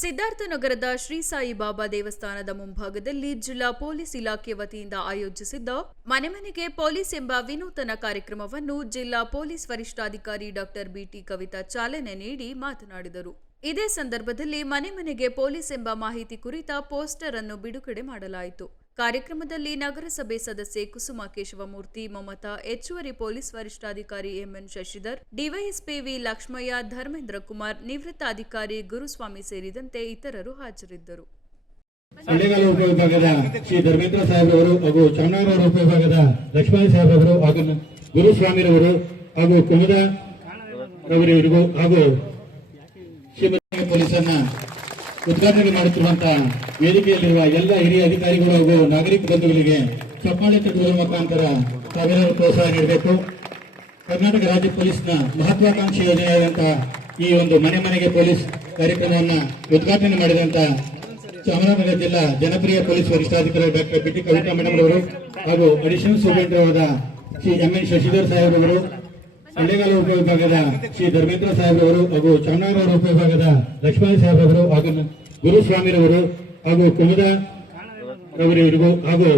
ಸಿದ್ಧಾರ್ಥನಗರದ ಶ್ರೀ ಸಾಯಿಬಾಬಾ ದೇವಸ್ಥಾನದ ಮುಂಭಾಗದಲ್ಲಿ ಜಿಲ್ಲಾ ಪೊಲೀಸ್ ಇಲಾಖೆ ವತಿಯಿಂದ ಆಯೋಜಿಸಿದ್ದ ಮನೆ ಮನೆಗೆ ಪೊಲೀಸ್ ಎಂಬ ವಿನೂತನ ಕಾರ್ಯಕ್ರಮವನ್ನು ಜಿಲ್ಲಾ ಪೊಲೀಸ್ ವರಿಷ್ಠಾಧಿಕಾರಿ ಡಾಕ್ಟರ್ ಬಿಟಿ ಕವಿತಾ ಚಾಲನೆ ನೀಡಿ ಮಾತನಾಡಿದರು. ಇದೇ ಸಂದರ್ಭದಲ್ಲಿ ಮನೆ ಮನೆಗೆ ಪೊಲೀಸ್ ಎಂಬ ಮಾಹಿತಿ ಕುರಿತ ಪೋಸ್ಟರ್ ಅನ್ನು ಬಿಡುಗಡೆ ಮಾಡಲಾಯಿತು. ಕಾರ್ಯಕ್ರಮದಲ್ಲಿ ನಗರಸಭೆ ಸದಸ್ಯೆ ಕುಸುಮ ಕೇಶವಮೂರ್ತಿ ಮಮತಾ, ಹೆಚ್ಚುವರಿ ಪೊಲೀಸ್ ವರಿಷ್ಠಾಧಿಕಾರಿ MN Shashidhar DYSP V Lakshmaiah, Dharmendra Kumar, ನಿವೃತ್ತ ಅಧಿಕಾರಿ ಗುರುಸ್ವಾಮಿ ಸೇರಿದಂತೆ ಇತರರು ಹಾಜರಿದ್ದರು. ಕೊಳ್ಳೇಗಾಲ ಉಪವಿಭಾಗದ ಶ್ರೀ ಧರ್ಮೇಂದ್ರ ಸಾಹೇಬ್ರವರು ಹಾಗೂ ಚಾಮರಾಜನಗರ ಉಪವಿಭಾಗದ ಲಕ್ಷ್ಮಣ ಸಾಹೇಬ್ರವರು ಹಾಗೂ ಗುರುಸ್ವಾಮಿರವರು ಹಾಗೂ ಕುಮುದ ರವರಿವರಿಗೂ ಹಾಗೂ ಶ್ರೀಮತಿ ಪೊಲೀಸನ್ನ ಉದ್ಘಾಟನೆ ಮಾಡುತ್ತಿರುವಂತಹ ವೇದಿಕೆಯಲ್ಲಿರುವ ಎಲ್ಲ ಹಿರಿಯ ಅಧಿಕಾರಿಗಳು ಹಾಗೂ ನಾಗರಿಕ ಬಂಧುಗಳಿಗೆ ಚಪ್ಪಾಳೆ ತಟ್ಟುವುದರ ಮುಖಾಂತರ ತಾವೆಲ್ಲರೂ ಪ್ರೋತ್ಸಾಹ ನೀಡಬೇಕು. ಕರ್ನಾಟಕ ರಾಜ್ಯ ಪೊಲೀಸ್ನ ಮಹತ್ವಾಕಾಂಕ್ಷಿ ಯೋಜನೆಯಾದಂತಹ ಈ ಒಂದು ಮನೆ ಮನೆಗೆ ಪೊಲೀಸ್ ಕಾರ್ಯಕ್ರಮವನ್ನು ಉದ್ಘಾಟನೆ ಮಾಡಿದಂತ ಚಾಮರಾಜನಗರ ಜಿಲ್ಲಾ ಜನಪ್ರಿಯ ಪೊಲೀಸ್ ವರಿಷ್ಠಾಧಿಕಾರಿ doctor B T Kavitha madam ಅವರು ಹಾಗೂ ಅಡಿಷನಲ್ ಸೂಪರಿಂಟೆಂಡರ್ ಆದ ಶ್ರೀ ಎಂ ಎನ್ ಶಶಿಧರ್ ಸಾಹೇಬ್ ಅವರು ಕೊಳ್ಳೇಗಾಲ ಉಪವಿಭಾಗದ ಶ್ರೀ ಧರ್ಮೇಂದ್ರ ಸಾಹೇಬ್ ಅವರು ಹಾಗೂ ಚನ್ನಾರವರ ಉಪವಿಭಾಗದ ಲಕ್ಷ್ಮಣ ಸಾಹೇಬ್ ಅವರು ಹಾಗೂ ಗುರುಸ್ವಾಮಿರವರು ಹಾಗೂ ಕುಮದ ರವರಿವರಿಗೂ ಹಾಗೂ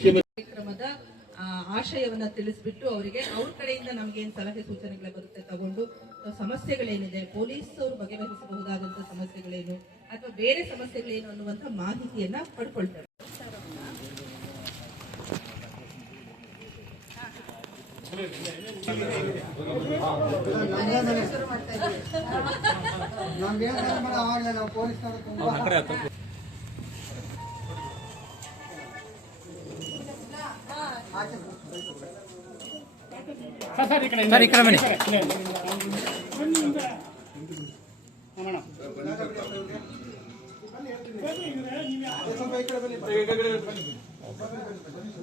ಕಾರ್ಯಕ್ರಮದ ಆಶಯವನ್ನ ತಿಳಿಸ್ಬಿಟ್ಟು ಅವರಿಗೆ ಅವ್ರ ಕಡೆಯಿಂದ ನಮ್ಗೆ ಏನ್ ಸಲಹೆ ಸೂಚನೆಗಳು ಬರುತ್ತೆ ತಗೊಂಡು ಸಮಸ್ಯೆಗಳೇನಿದೆ ಪೊಲೀಸ್ ಅವರು ಬಗೆಹರಿಸಬಹುದಾದಂತ ಸಮಸ್ಯೆಗಳೇನು, ಅಥವಾ ಬೇರೆ ಸಮಸ್ಯೆಗಳೇನು ಅನ್ನುವಂತ ಮಾಹಿತಿಯನ್ನ ಪಡ್ಕೊಳ್ತಾರೆ. ನಮ್ಗೆ ಏನ್ ಮೇಡಮ್ ಅವಾಗಲೇ ನಾವು ಪೊಲೀಸ್ನವರು ತುಂಬಾ ಸ್ವಲ್ಪ ಈ ಕಡೆ ಬನ್ನಿ ಏನು ಸಮಸ್ಯೆ ಏನಾದ್ರು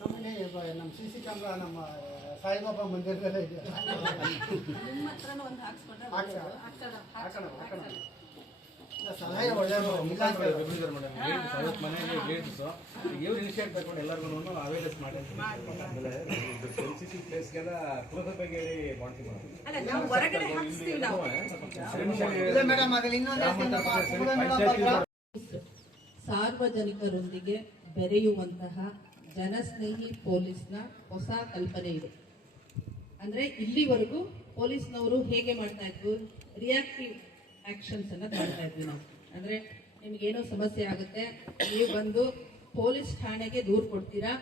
ಬ- ನಮ್ಮ ಸಿ ಸಿ ಕ್ಯಾಮ್ರಾ ನಮ್ಮ ಸಾಯಿಬಾಬಾ ಮಂದಿರದಲ್ಲೇ ಇದೆ. ಸಲಹೆ ಒಳ್ಳೆಯದು. ಇವ್ರು ಇನಿಷಿಯೇಟ್ ತಗೊಂಡು ಎಲ್ಲರಿಗೂ ಮಾಡಿ ಮೇಡಮ್ ಸಾರ್ವಜನಿಕರೊಂದಿಗೆ ಬೆರೆಯುವಂತಹ ಜನಸ್ನೇಹಿ ಪೊಲೀಸ್ನ ಹೊಸ ಕಲ್ಪನೆ ಇದೆ. ಅಂದ್ರೆ ಇಲ್ಲಿವರೆಗೂ ಪೊಲೀಸ್ನವರು ಹೇಗೆ ಮಾಡ್ತಾ ಇದ್ರು ರಿಯಾಕ್ಟಿವ್ ಆಕ್ಷನ್ಸ್ ಅನ್ನ ಮಾಡ್ತಾ ಇದ್ವಿ ನಾವು. ಅಂದ್ರೆ ನಿಮ್ಗೇನೋ ಸಮಸ್ಯೆ ಆಗುತ್ತೆ, ನೀವು ಬಂದು ಪೊಲೀಸ್ ಠಾಣೆಗೆ ದೂರು ಕೊಡ್ತೀರಾ?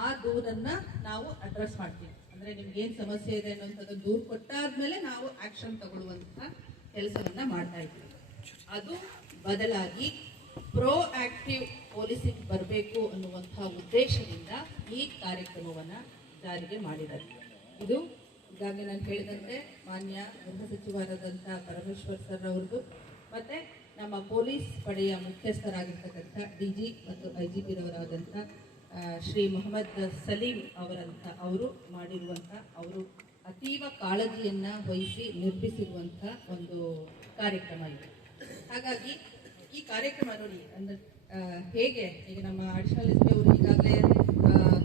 ಆ ದೂರನ್ನ ನಾವು ಅಡ್ರೆಸ್ ಮಾಡ್ತೀವಿ. ಅಂದ್ರೆ ನಿಮ್ಗೆ ಏನ್ ಸಮಸ್ಯೆ ಇದೆ ಅನ್ನೋಂಥದ್ದು ದೂರು ಕೊಟ್ಟಾದ್ಮೇಲೆ ನಾವು ಆಕ್ಷನ್ ತಗೊಳ್ಳುವಂತಹ ಕೆಲಸವನ್ನ ಮಾಡ್ತಾ ಇದ್ವಿ ಅದು ಬದಲಾಗಿ ಪ್ರೋ ಆಕ್ಟಿವ್ ಪೊಲೀಸಿಂಗ್ ಬರಬೇಕು ಅನ್ನುವಂತಹ ಉದ್ದೇಶದಿಂದ ಈ ಕಾರ್ಯಕ್ರಮವನ್ನು ಜಾರಿಗೆ ಮಾಡಿದ್ದಾರೆ. ಇದು ಈಗಾಗಲೇ ನಾನು ಹೇಳಿದಂತೆ ಮಾನ್ಯ ಗೃಹ ಸಚಿವರಾದಂಥ ಪರಮೇಶ್ವರ್ ಸರ್ ಅವ್ರದ್ದು. ಮತ್ತು ನಮ್ಮ ಪೊಲೀಸ್ ಪಡೆಯ ಮುಖ್ಯಸ್ಥರಾಗಿರ್ತಕ್ಕಂಥ ಡಿ ಜಿ ಮತ್ತು ಐ ಜಿ ಪಿರವರಾದಂಥ ಶ್ರೀ ಮೊಹಮ್ಮದ್ ಸಲೀಂ ಅವರಂಥ ಅವರು ಮಾಡಿರುವಂಥ, ಅವರು ಅತೀವ ಕಾಳಜಿಯನ್ನು ವಹಿಸಿ ನಿರ್ಮಿಸಿರುವಂಥ ಒಂದು ಕಾರ್ಯಕ್ರಮ ಇದೆ. ಹಾಗಾಗಿ ಈ ಕಾರ್ಯಕ್ರಮ ನೋಡಿ, ಅಂದ್ರೆ ಹೇಗೆ? ಈಗ ನಮ್ಮ ಅಡಿಷನಲ್ ಎಸ್ ಪಿ ಅವರು ಈಗಾಗಲೇ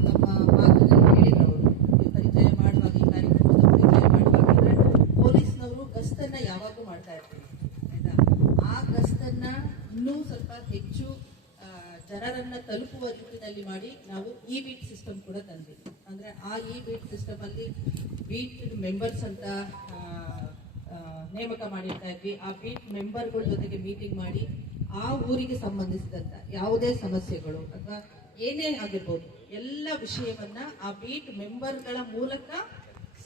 ತಮ್ಮ ಮಾತುಗಳನ್ನು ಹೇಳಿದ್ರು ಅವರು. ಪರಿಚಯ ಮಾಡುವಾಗ ಈ ಕಾರ್ಯಕ್ರಮದ ಪರಿಚಯ ಮಾಡುವಾಗ ಅಂದರೆ, ಪೊಲೀಸ್ನವರು ಗಸ್ತನ್ನ ಯಾವಾಗಲೂ ಮಾಡ್ತಾ ಇರ್ತೀವಿ ಆಯ್ತಾ? ಆ ಗಸ್ತನ್ನ ಇನ್ನೂ ಸ್ವಲ್ಪ ಹೆಚ್ಚು ಜನರನ್ನ ತಲುಪುವ ನಿಟ್ಟಿನಲ್ಲಿ ಮಾಡಿ ನಾವು ಇ ಬಿಟ್ ಸಿಸ್ಟಮ್ ಕೂಡ ತಂದ್ವಿ. ಅಂದ್ರೆ ಆ ಇ ಬಿಟ್ ಸಿಸ್ಟಮ್ ಅಲ್ಲಿ ಬೀಟ್ ಮೆಂಬರ್ಸ್ ಅಂತ ನೇಮಕ ಮಾಡಿರ್ತಾ ಇದ್ವಿ. ಆ ಬೀಟ್ ಮೆಂಬರ್ಗಳ ಜೊತೆಗೆ ಮೀಟಿಂಗ್ ಮಾಡಿ ಆ ಊರಿಗೆ ಸಂಬಂಧಿಸಿದಂತ ಯಾವುದೇ ಸಮಸ್ಯೆಗಳು ಅಥವಾ ಏನೇ ಆಗಿರ್ಬೋದು, ಎಲ್ಲ ವಿಷಯವನ್ನ ಆ ಬೀಟ್ ಮೆಂಬರ್ಗಳ ಮೂಲಕ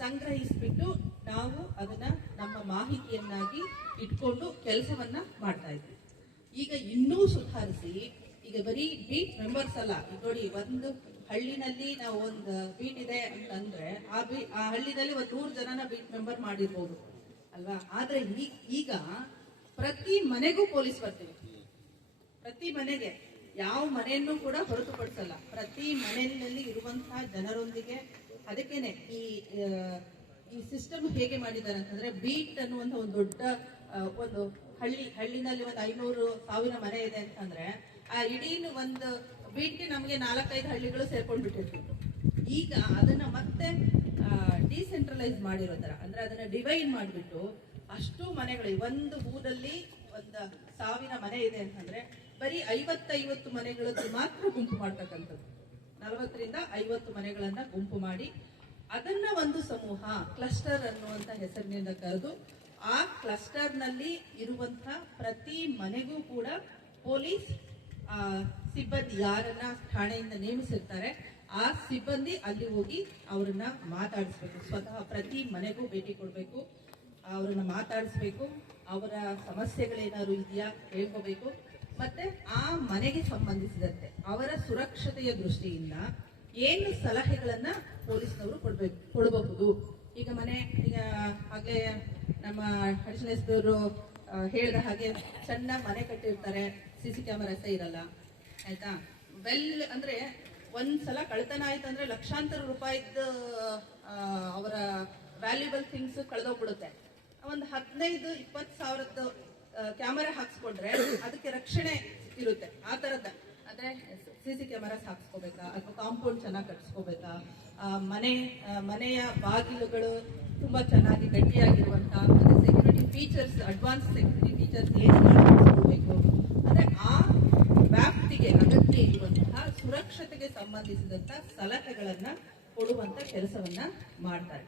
ಸಂಗ್ರಹಿಸಿಬಿಟ್ಟು ನಾವು ಅದನ್ನ ನಮ್ಮ ಮಾಹಿತಿಯನ್ನಾಗಿ ಇಟ್ಕೊಂಡು ಕೆಲಸವನ್ನ ಮಾಡ್ತಾ ಇದ್ವಿ. ಈಗ ಇನ್ನೂ ಸುಧಾರಿಸಿ, ಈಗ ಬರೀ ಬೀಟ್ ಮೆಂಬರ್ಸ್ ಅಲ್ಲ ನೋಡಿ ಒಂದು ಹಳ್ಳಿನಲ್ಲಿ ನಾವು ಒಂದು ಬೀಟ್ ಇದೆ ಅಂತಂದ್ರೆ, ಆ ಬೀ, ಆ ಹಳ್ಳಿನಲ್ಲಿ ಒಂದು ನೂರು ಜನನ ಬೀಟ್ ಮೆಂಬರ್ ಮಾಡಿರ್ಬೋದು, ಅಲ್ವಾ? ಆದ್ರೆ ಈಗ ಪ್ರತಿ ಮನೆಗೂ ಪೊಲೀಸ್ ಬರ್ತೀವಿ. ಪ್ರತಿ ಮನೆಗೆ ಯಾವ ಮನೆಯನ್ನು ಕೂಡ ಹೊರತುಪಡಿಸಲ್ಲ. ಪ್ರತಿ ಮನೆಯಲ್ಲಿ ಇರುವಂತಹ ಜನರೊಂದಿಗೆ ಅದಕ್ಕೇನೆ ಈ ಈ ಸಿಸ್ಟಮ್ ಹೇಗೆ ಮಾಡಿದ್ದಾರೆ ಅಂತಂದ್ರೆ ಬೀಟ್ ಅನ್ನುವಂತ ಒಂದು ದೊಡ್ಡ ಒಂದು ಹಳ್ಳಿ, ಹಳ್ಳಿನಲ್ಲಿ ಒಂದು ಐನೂರು ಸಾವಿರ ಮನೆ ಇದೆ ಅಂತಂದ್ರೆ ಆ ಇಡೀ ಒಂದು ಬೀಟ್ಗೆ ನಮಗೆ ನಾಲ್ಕೈದು ಹಳ್ಳಿಗಳು ಸೇರ್ಕೊಂಡು ಬಿಟ್ಟಿರ್ತಿತ್ತು ಈಗ ಅದನ್ನ ಮತ್ತೆ ಡಿಸೆಂಟ್ರಲೈಸ್ ಮಾಡಿರೋ ತರ ಅಂದ್ರೆ ಅದನ್ನ ಡಿವೈಡ್ ಮಾಡಿಬಿಟ್ಟು ಅಷ್ಟು ಮನೆಗಳು ಒಂದು ಊರಲ್ಲಿ ಒಂದು ಸಾವಿರ ಮನೆ ಇದೆ ಅಂತಂದ್ರೆ ಬರೀ ಐವತ್ತೈವತ್ತು ಮನೆಗಳದ್ದು ಮಾತ್ರ ಗುಂಪು ಮಾಡ್ತಕ್ಕಂಥದ್ದು. ನಲವತ್ತರಿಂದ ಐವತ್ತು ಮನೆಗಳನ್ನ ಗುಂಪು ಮಾಡಿ ಅದನ್ನ ಒಂದು ಸಮೂಹ ಕ್ಲಸ್ಟರ್ ಅನ್ನುವಂತ ಹೆಸರಿನಿಂದ ಕರೆದು ಆ ಕ್ಲಸ್ಟರ್ನಲ್ಲಿ ಇರುವಂತ ಪ್ರತಿ ಮನೆಗೂ ಕೂಡ ಪೊಲೀಸ್ ಆ, ಸಿಬ್ಬಂದಿ ಯಾರನ್ನ ಠಾಣೆಯಿಂದ ನೇಮಿಸಿರ್ತಾರೆ ಆ ಸಿಬ್ಬಂದಿ ಅಲ್ಲಿ ಹೋಗಿ ಅವರನ್ನ ಮಾತಾಡಿಸ್ಬೇಕು. ಸ್ವತಃ ಪ್ರತಿ ಮನೆಗೂ ಭೇಟಿ ಕೊಡಬೇಕು ಅವರನ್ನ ಮಾತಾಡಿಸ್ಬೇಕು ಅವರ ಸಮಸ್ಯೆಗಳೇನಾದ್ರು ಇದೆಯಾ ಹೇಳ್ಕೋಬೇಕು ಮತ್ತೆ ಆ ಮನೆಗೆ ಸಂಬಂಧಿಸಿದಂತೆ ಅವರ ಸುರಕ್ಷತೆಯ ದೃಷ್ಟಿಯಿಂದ ಏನು ಸಲಹೆಗಳನ್ನ ಪೊಲೀಸ್ನವರು ಕೊಡ್ಬೇಕು, ಕೊಡಬಹುದು. ಈಗ ಮನೆ, ಈಗ ಹಾಗೆ ನಮ್ಮ ಅಡಿಷನಲ್ ಹೇಳಿದ ಹಾಗೆ ಸಣ್ಣ ಮನೆ ಕಟ್ಟಿರ್ತಾರೆ, ಸಿ ಸಿ ಕ್ಯಾಮರಾ ಸಹ ಇರಲ್ಲ. ಆಯ್ತಾ? ವೆಲ್ ಅಂದ್ರೆ ಒಂದ್ಸಲ ಕಳ್ತನ ಆಯ್ತು ಅಂದ್ರೆ ಲಕ್ಷಾಂತರ ರೂಪಾಯಿದ ಅವರ ವ್ಯಾಲ್ಯೂಬಲ್ ಥಿಂಗ್ಸ್ ಕಳೆದೋಗ್ಬಿಡುತ್ತೆ. ಒಂದು ಹದಿನೈದು, ಇಪ್ಪತ್ತು ಸಾವಿರದ್ದು ಕ್ಯಾಮರಾ ಹಾಕ್ಸ್ಕೊಂಡ್ರೆ ಅದಕ್ಕೆ ರಕ್ಷಣೆ ಇರುತ್ತೆ. ಆ ತರದ ಅಂದ್ರೆ ಸಿ ಸಿ ಕ್ಯಾಮರಾಸ್ ಹಾಕ್ಸ್ಕೋಬೇಕಾ ಅಥವಾ ಕಾಂಪೌಂಡ್ ಚೆನ್ನಾಗಿ ಕಟ್ಸ್ಕೋಬೇಕಾ? ಮನೆ ಮನೆಯ ಬಾಗಿಲುಗಳು ತುಂಬಾ ಚೆನ್ನಾಗಿ ಗಟ್ಟಿಯಾಗಿರುವಂತ ಮತ್ತೆ security features advance security features ಏನು ಮಾಡಿಸ್ಕೋಬೇಕು ಅಂದ್ರೆ ಆ ವ್ಯಾಪ್ತಿಗೆ, ಅಗತ್ಯ ಇರುವಂತಹ ಸುರಕ್ಷತೆಗೆ ಸಂಬಂಧಿಸಿದಂತ ಸಲಹೆಗಳನ್ನ ಕೊಡುವಂತ ಕೆಲಸವನ್ನ ಮಾಡ್ತಾರೆ.